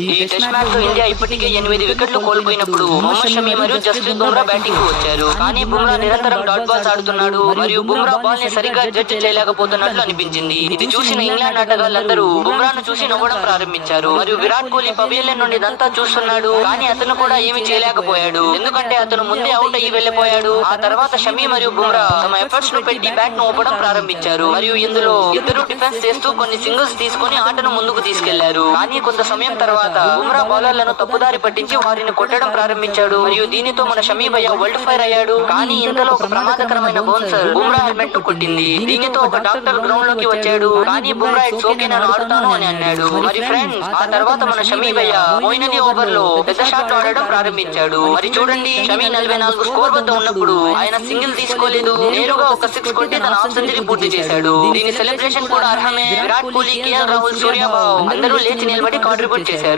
ఈ test match లో India ఇప్పటికే 8 వికెట్లు కోల్పోయినప్పుడు మొహమ్మద్ షమి మరియు జస్ప్రీత్ బుమ్రా బ్యాటింగ్ కు వచ్చారు. కానీ బుమ్రా నిరంతరం డాట్ బాల్స్ ఆడుతున్నాడు మరియు బుమ్రా బాల్ ని సరిగ్గా జడ్జ్ చేయలేకపోతున్నట్లు అనిపించింది. ఇది చూసిన ఇంగ్లాండ్ ఆటగాళ్లందరూ బుమ్రాను చూసి నవ్వడం ప్రారంభించారు మరియు విరాట్ కోహ్లీ పవిలియన్ నుండి ఇదంతా చూస్తున్నాడు. కానీ అతను కూడా ఏమీ చేయలేకపోయాడు, ఎందుకంటే అతను ముందే అవుట్ అయ్యి వెళ్లిపోయాడు. ఆ తర్వాత షమి మరియు బుమ్రా తమ ఎఫర్ట్స్ ను పెట్టి బ్యాట్ ను ఊపడం ప్రారంభించారు మరియు ఇందులో ఇద్దరు డిఫెన్స్ చేస్తూ కొన్ని సింగిల్స్ తీసుకుని ఆటను ముందుకు తీసుకెళ్లారు. కానీ కొంత సమయం తర్వాత బుమ్రా బౌలర్లను తప్పుదారి పట్టించి వారిని కొట్టడం ప్రారంభించాడు మరియు దీనితో మన షమీ భయ్య వరల్డ్ ఫైర్ అయ్యాడు. కానీ ఇంతలో ఒక ప్రమాదకరమైన బౌన్సర్ బుమ్రా హెల్మెట్ ను కొట్టింది. దీనితో ఒక డాక్టర్ గ్రౌండ్ లోకి వచ్చాడు. కానీ బుమ్రా ఇట్స్ ఓకే, నేను ఆడుతాను అని అన్నాడు. మరి ఫ్రెండ్స్, ఆ తర్వాత మన షమీ భయ్య పోయినది ఓవర్ లో పెద్ద షాట్ ఆడడం ప్రారంభించాడు. మరి చూడండి, షమీ 44 స్కోర్ వద్ద ఉన్నప్పుడు ఆయన సింగిల్ తీసుకోలేదు, నేరుగా ఒక 6 కొట్టి తన హాఫ్ సెంచరీ పూర్తి చేశాడు. దీని సెలబ్రేషన్ కూడా అర్హమే. విరాట్ కోహ్లీ, కేఎల్ రాహుల్, సూర్యబాబు అందరూ లేచి నిలబడి కాంట్రిబ్యూట్ చేశారు.